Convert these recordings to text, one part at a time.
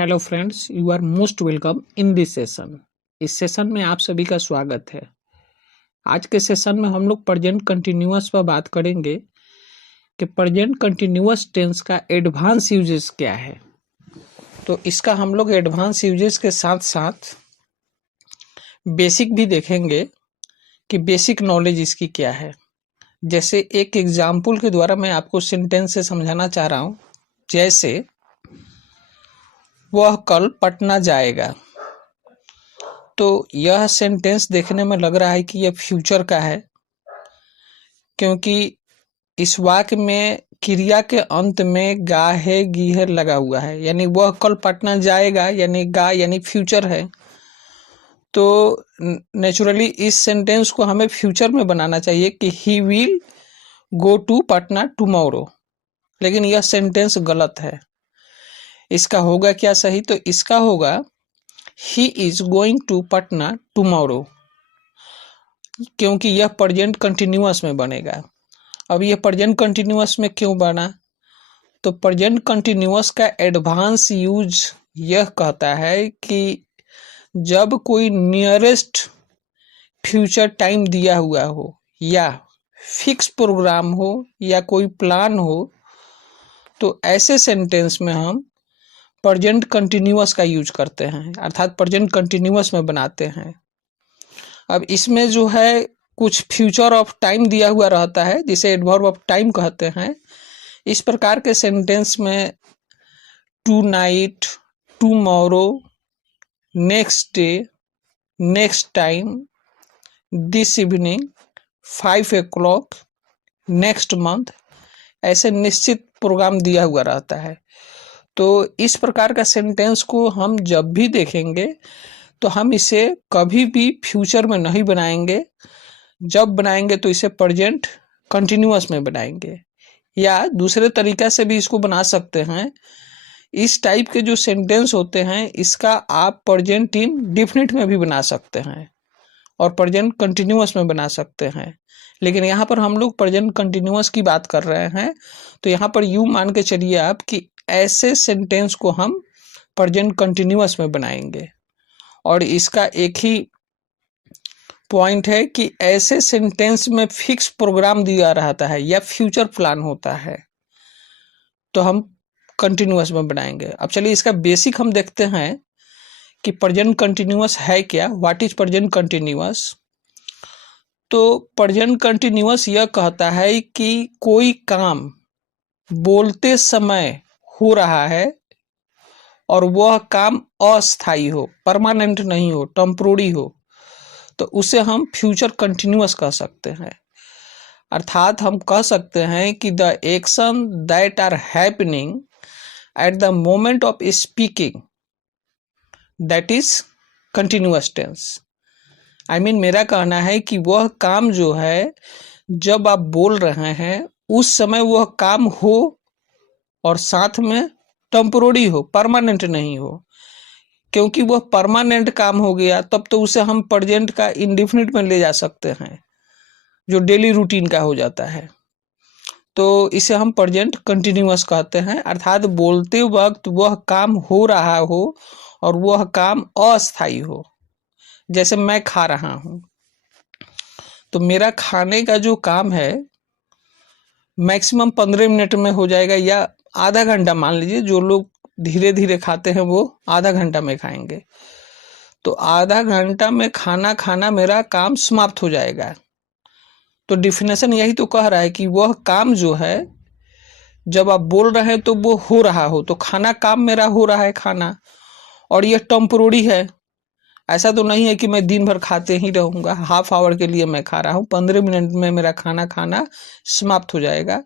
Hello friends, you are most welcome in this session. इस session में आप सभी का स्वागत है। आज के सेशन में हम लोग प्रेजेंट कंटिन्यूअस पर बात करेंगे कि प्रेजेंट कंटिन्यूअस टेंस का एडवांस यूजेस क्या है। तो इसका हम लोग एडवांस यूजेस के साथ साथ बेसिक भी देखेंगे कि बेसिक नॉलेज इसकी क्या है। जैसे एक एग्जाम्पल के द्वारा मैं आपको सेंटेंस से समझाना चाह रहा हूँ। जैसे वह कल पटना जाएगा, तो यह सेंटेंस देखने में लग रहा है कि यह फ्यूचर का है, क्योंकि इस वाक्य में क्रिया के अंत में गा है गी है लगा हुआ है, यानी वह कल पटना जाएगा यानी गा यानी फ्यूचर है। तो नेचुरली इस सेंटेंस को हमें फ्यूचर में बनाना चाहिए कि he will go to Patna tomorrow, लेकिन यह सेंटेंस गलत है। इसका होगा क्या सही? तो इसका होगा he is going to Patna tomorrow, क्योंकि यह प्रेजेंट कंटिन्यूअस में बनेगा। अब यह प्रेजेंट कंटिन्यूअस में क्यों बना? तो प्रेजेंट कंटिन्यूअस का एडवांस यूज यह कहता है कि जब कोई नियरेस्ट फ्यूचर टाइम दिया हुआ हो या फिक्स प्रोग्राम हो या कोई प्लान हो, तो ऐसे सेंटेंस में हम प्रेजेंट कंटिन्यूअस का यूज करते हैं, अर्थात प्रेजेंट कंटिन्यूअस में बनाते हैं। अब इसमें जो है कुछ फ्यूचर ऑफ टाइम दिया हुआ रहता है, जिसे एडवर्ब ऑफ टाइम कहते हैं। इस प्रकार के सेंटेंस में tonight, tomorrow, next day, next time, this evening, 5 o'clock, next month, ऐसे निश्चित प्रोग्राम दिया हुआ रहता है। तो इस प्रकार का सेंटेंस को हम जब भी देखेंगे तो हम इसे कभी भी फ्यूचर में नहीं बनाएंगे। जब बनाएंगे तो इसे प्रेजेंट कंटिन्यूअस में बनाएंगे, या दूसरे तरीका से भी इसको बना सकते हैं। इस टाइप के जो सेंटेंस होते हैं, इसका आप प्रेजेंट इंडेफिनिट में भी बना सकते हैं और प्रेजेंट कंटिन्यूअस में बना सकते हैं। लेकिन यहाँ पर हम लोग प्रेजेंट कंटिन्यूअस की बात कर रहे हैं, तो यहाँ पर यूँ मान के चलिए आप कि ऐसे सेंटेंस को हम प्रेजेंट कंटिन्यूअस में बनाएंगे। और इसका एक ही पॉइंट है कि ऐसे सेंटेंस में फिक्स प्रोग्राम दिया रहता है या फ्यूचर प्लान होता है, तो हम कंटिन्यूअस में बनाएंगे। अब चलिए इसका बेसिक हम देखते हैं कि प्रेजेंट कंटिन्यूअस है क्या, व्हाट इज प्रेजेंट कंटिन्यूअस। तो प्रेजेंट कंटिन्यूअस यह कहता है कि कोई काम बोलते समय हो रहा है और वह काम अस्थायी हो, परमानेंट नहीं हो, टेम्पोररी हो, तो उसे हम फ्यूचर कंटिन्यूअस कह सकते हैं। अर्थात हम कह सकते हैं कि the action that are happening at the moment of speaking, that is continuous tense. I mean मेरा कहना है कि वह काम जो है जब आप बोल रहे हैं उस समय वह काम हो और साथ में टेम्पोररी हो, परमानेंट नहीं हो। क्योंकि वह परमानेंट काम हो गया तब तो उसे हम प्रेजेंट का इंडेफिनिट में ले जा सकते हैं, जो डेली रूटीन का हो जाता है। तो इसे हम प्रेजेंट कंटिन्यूअस कहते हैं, अर्थात बोलते वक्त वह काम हो रहा हो और वह काम अस्थायी हो। जैसे मैं खा रहा हूँ, तो मेरा खाने का जो काम है मैक्सिमम 15 मिनट में हो जाएगा, या आधा घंटा मान लीजिए। जो लोग धीरे धीरे खाते हैं वो आधा घंटा में खाएंगे, तो आधा घंटा में खाना खाना मेरा काम समाप्त हो जाएगा। तो डिफिनेशन यही तो कह रहा है कि वह काम जो है जब आप बोल रहे हैं तो वो हो रहा हो, तो खाना काम मेरा हो रहा है खाना, और यह टेम्पोररी है। ऐसा तो नहीं है कि मैं दिन भर खाते ही रहूँगा, हाफ आवर के लिए मैं खा रहा हूँ, 15 मिनट में मेरा खाना खाना समाप्त हो जाएगा।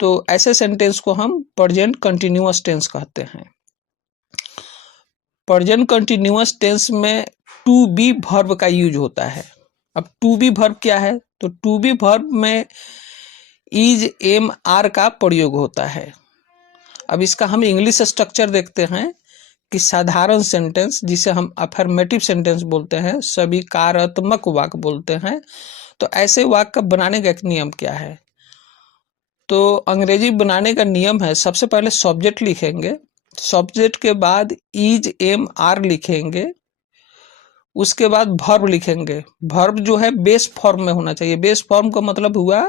तो ऐसे सेंटेंस को हम प्रेजेंट कंटिन्यूअस टेंस कहते हैं। प्रेजेंट कंटिन्यूअस टेंस में टू बी वर्ब का यूज होता है। अब टू बी वर्ब क्या है? तो टू बी वर्ब में इज, एम, आर का प्रयोग होता है। अब इसका हम इंग्लिश स्ट्रक्चर देखते हैं कि साधारण सेंटेंस, जिसे हम अफर्मेटिव सेंटेंस बोलते हैं, स्वीकारात्मक वाक्य बोलते हैं, तो ऐसे वाक्य का बनाने का एक नियम क्या है? तो अंग्रेजी बनाने का नियम है, सबसे पहले सब्जेक्ट लिखेंगे, सब्जेक्ट के बाद इज एम आर लिखेंगे, उसके बाद वर्ब लिखेंगे। वर्ब जो है बेस फॉर्म में होना चाहिए। बेस फॉर्म का मतलब हुआ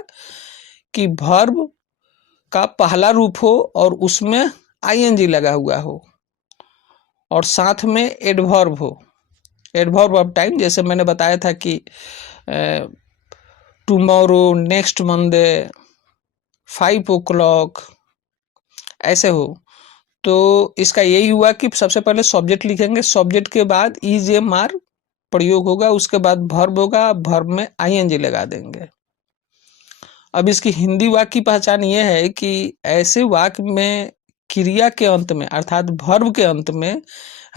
कि वर्ब का पहला रूप हो और उसमें आईएनजी लगा हुआ हो और साथ में एडवर्ब हो, एडवर्ब ऑफ टाइम। जैसे मैंने बताया था कि टुमारो, नेक्स्ट मंडे, 5 o'clock, ऐसे हो। तो इसका यही हुआ कि सबसे पहले सब्जेक्ट लिखेंगे, सब्जेक्ट के बाद इज एम आर प्रयोग होगा, उसके बाद वर्ब होगा, वर्ब में आईएनजी लगा देंगे। अब इसकी हिंदी वाक्य की पहचान ये है कि ऐसे वाक्य में क्रिया के अंत में अर्थात वर्ब के अंत में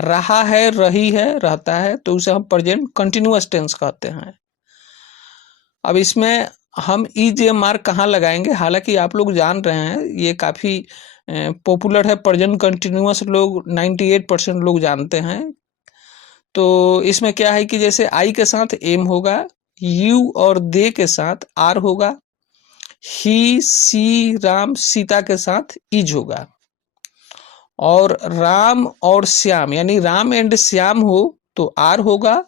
रहा है, रही है, रहता है, तो उसे हम प्रेजेंट कंटिन्यूअस टेंस कहते हैं। अब इसमें हम इज एम आर कहाँ लगाएंगे? हालांकि आप लोग जान रहे हैं ये काफ़ी पॉपुलर है, प्रेजेंट कंटिन्यूअस लोग 98% लोग जानते हैं। तो इसमें क्या है कि जैसे आई के साथ एम होगा, यू और दे के साथ आर होगा, ही, सी, राम, सीता के साथ इज होगा, और राम और श्याम यानी राम एंड श्याम हो तो आर होगा,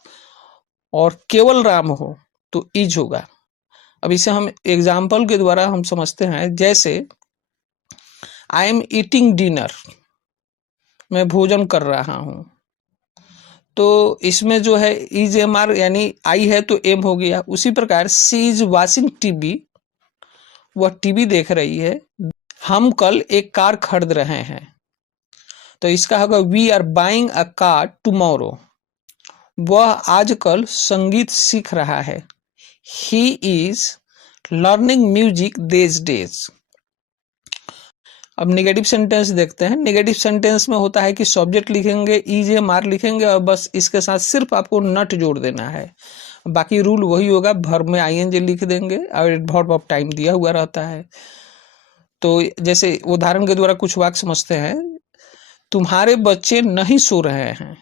और केवल राम हो तो इज होगा। अब इसे हम एग्जाम्पल के द्वारा हम समझते हैं। जैसे आई एम ईटिंग डिनर, मैं भोजन कर रहा हूँ, तो इसमें जो है इज एम आर यानी आई है तो एम हो गया। उसी प्रकार सी इज वॉचिंग टीवी, वह टीवी देख रही है। हम कल एक कार खरीद रहे हैं, तो इसका होगा we are buying a car tomorrow, वह आजकल संगीत सीख रहा है। He is learning music this days. अब नेगेटिव सेंटेंस देखते हैं। नेगेटिव सेंटेंस में होता है कि सब्जेक्ट लिखेंगे, इज एम आर लिखेंगे और बस इसके साथ सिर्फ आपको नट जोड़ देना है, बाकी रूल वही होगा, वर्ब में आईएनजी लिख देंगे और वर्ब ऑफ टाइम दिया हुआ रहता है। तो जैसे उदाहरण के द्वारा कुछ वाक्य समझते हैं। तुम्हारे बच्चे नहीं सो रहे हैं,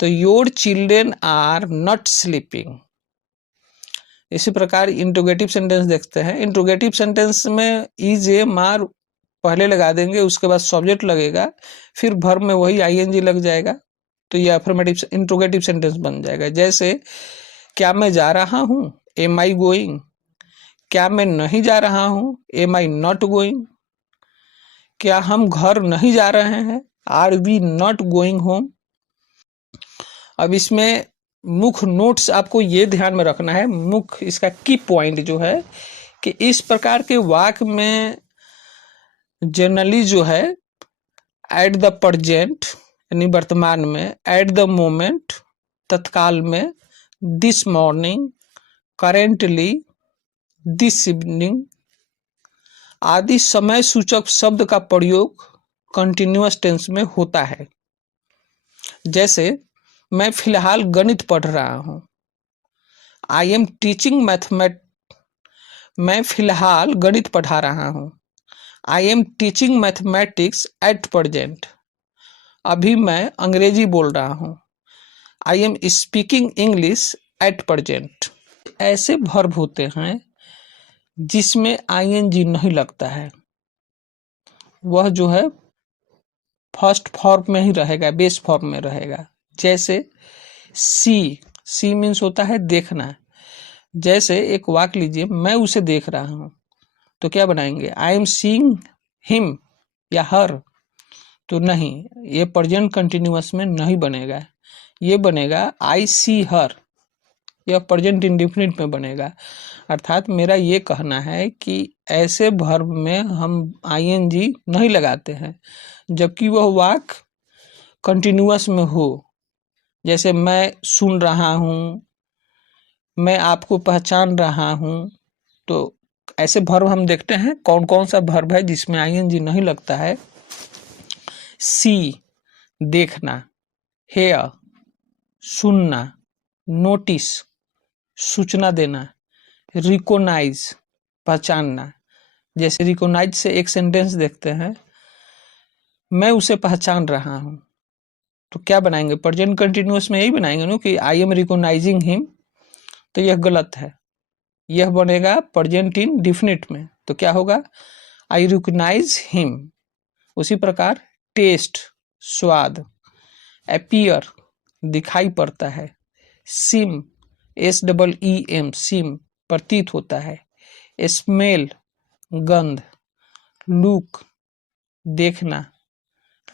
तो your children are not sleeping. इसी प्रकार इंट्रोगेटिव सेंटेंस देखते हैं। इंट्रोगेटिव सेंटेंस में इज एम आर पहले लगा देंगे, उसके बाद सब्जेक्ट लगेगा, फिर वर्ब में वही आईएनजी लग जाएगा, तो ये अफर्मेटिव इंट्रोगेटिव सेंटेंस बन जाएगा। जैसे क्या मैं जा रहा हूँ, एम आई गोइंग। क्या मैं नहीं जा रहा हूँ, एम आई नॉट गोइंग। क्या हम घर नहीं जा रहे हैं, are we not going home. अब इसमें मुख्य नोट्स आपको ये ध्यान में रखना है, मुख्य इसका की पॉइंट जो है कि इस प्रकार के वाक्य में जनरली जो है एट द प्रेजेंट यानी वर्तमान में, एट द मोमेंट तत्काल में, this morning, currently, this evening आदि समय सूचक शब्द का प्रयोग कंटिन्यूअस टेंस में होता है। जैसे मैं फिलहाल गणित पढ़ रहा हूँ, आई एम टीचिंग मैथमेट। मैं फिलहाल गणित पढ़ा रहा हूँ, I am teaching mathematics at present. अभी मैं अंग्रेजी बोल रहा हूँ, I am speaking English at present. ऐसे वर्ब होते हैं जिसमें आईएनजी नहीं लगता है, वह जो है फर्स्ट फॉर्म में ही रहेगा, बेस फॉर्म में रहेगा। जैसे सी, सी मीन्स होता है देखना। जैसे एक वाक्य लीजिए, मैं उसे देख रहा हूँ, तो क्या बनाएंगे? आई एम सीइंग हिम या हर, तो नहीं, ये प्रेजेंट कंटिन्यूअस में नहीं बनेगा। ये बनेगा आई सी हर, यह प्रेजेंट इंडेफिनिट में बनेगा। अर्थात मेरा ये कहना है कि ऐसे वर्ब में हम आईएनजी नहीं लगाते हैं जबकि वह वाक्य कंटिन्यूअस में हो। जैसे मैं सुन रहा हूँ, मैं आपको पहचान रहा हूँ, तो ऐसे वर्ब हम देखते हैं कौन कौन सा वर्ब है जिसमें आईएनजी नहीं लगता है। सी देखना, हेयर सुनना, नोटिस सूचना देना, रिकोनाइज पहचानना। जैसे रिकोनाइज से एक सेंटेंस देखते हैं, मैं उसे पहचान रहा हूँ, तो क्या बनाएंगे? प्रेजेंट कंटिन्यूअस में यही बनाएंगे ना कि आई एम रिकोनाइजिंग हिम, तो यह गलत है। यह बनेगा प्रेजेंट इंडेफिनिट में, तो क्या होगा? आई रिकोनाइज हिम। उसी प्रकार टेस्ट स्वाद, अपीयर दिखाई पड़ता है, सिम SEEM सिम प्रतीत होता है, स्मेल गंध, लुक देखना,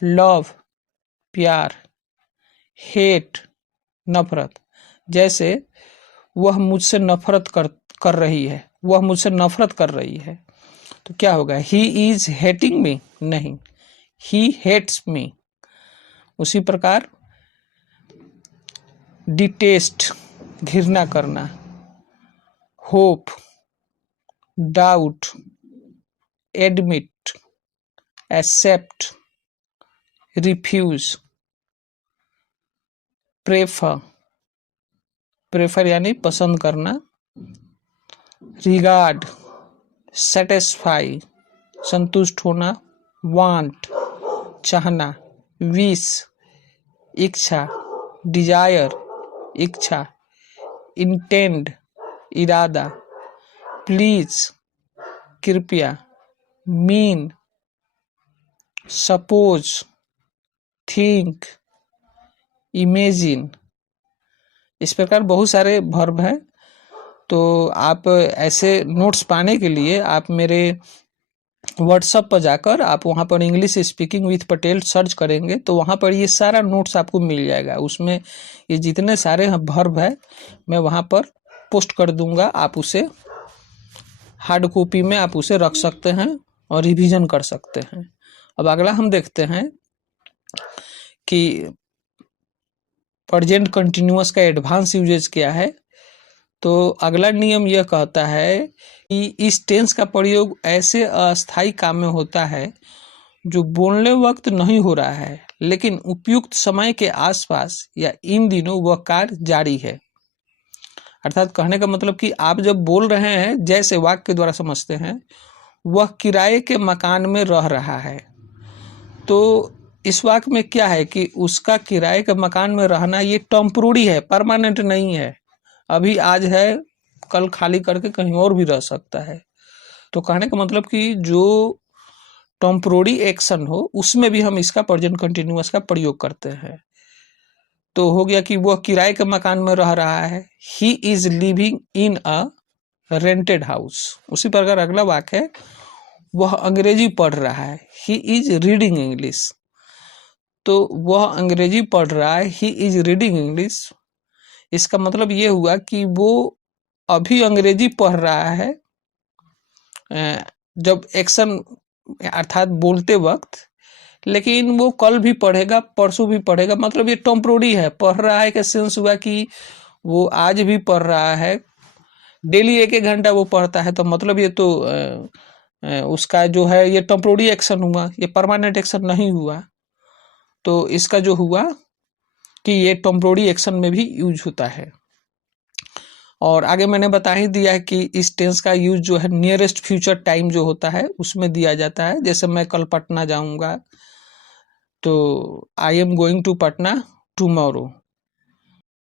लव प्यार, हेट नफरत, जैसे वह मुझसे नफरत कर रही है, वह मुझसे नफरत कर रही है, तो क्या होगा, ही इज हेटिंग मी, नहीं, ही हेट्स मी। उसी प्रकार डिटेस्ट घृणा करना, hope doubt, admit accept, refuse, prefer यानी पसंद करना, रिगार्ड सेटिस्फाई संतुष्ट होना, वांट चाहना, विश इच्छा, डिजायर इच्छा, इंटेंड इरादा, प्लीज कृपया, मीन सपोज, थिंक इमेजिन। इस प्रकार बहुत सारे वर्ब हैं। तो आप ऐसे नोट्स पाने के लिए आप मेरे व्हाट्सएप पर जाकर आप वहाँ पर English speaking with Patel search करेंगे तो वहाँ पर ये सारा नोट्स आपको मिल जाएगा। उसमें ये जितने सारे वर्ब है मैं वहाँ पर पोस्ट कर दूंगा, आप उसे हार्ड कॉपी में आप उसे रख सकते हैं और रिवीजन कर सकते हैं। अब अगला हम देखते हैं कि प्रेजेंट कंटिन्यूअस का एडवांस यूजेज क्या है। तो अगला नियम यह कहता है कि इस टेंस का प्रयोग ऐसे अस्थायी काम में होता है जो बोलने वक्त नहीं हो रहा है लेकिन उपयुक्त समय के आसपास या इन दिनों वह कार्य जारी है। अर्थात कहने का मतलब कि आप जब बोल रहे हैं, जैसे वाक्य के द्वारा समझते हैं, वह किराए के मकान में रह रहा है। तो इस वाक्य में क्या है कि उसका किराए के मकान में रहना ये टेम्पोररी है, परमानेंट नहीं है। अभी आज है, कल खाली करके कहीं और भी रह सकता है। तो कहने का मतलब कि जो टेम्पोररी एक्शन हो उसमें भी हम इसका प्रेजेंट कंटिन्यूअस का प्रयोग करते हैं। तो हो गया कि वह किराए के मकान में रह रहा है, he is living in a rented house. उसी प्रकार अगला वाक्य है, वह अंग्रेजी पढ़ रहा है, ही इज रीडिंग इंग्लिश। तो वह अंग्रेजी पढ़ रहा है, ही इज रीडिंग इंग्लिश। इसका मतलब ये हुआ कि वो अभी अंग्रेजी पढ़ रहा है जब एक्शन अर्थात बोलते वक्त, लेकिन वो कल भी पढ़ेगा, परसों भी पढ़ेगा। मतलब ये टेम्पोररी है। पढ़ रहा है का सेंस हुआ कि वो आज भी पढ़ रहा है, डेली 1-1 घंटा वो पढ़ता है। तो मतलब ये तो उसका जो है ये टेम्पोररी एक्शन हुआ, ये परमानेंट एक्शन नहीं हुआ। तो इसका जो हुआ कि ये टेम्पोररी एक्शन में भी यूज होता है। और आगे मैंने बता ही दिया है कि इस टेंस का यूज जो है नियरेस्ट फ्यूचर टाइम जो होता है उसमें दिया जाता है। जैसे मैं कल पटना जाऊंगा, तो I am going to Patna tomorrow.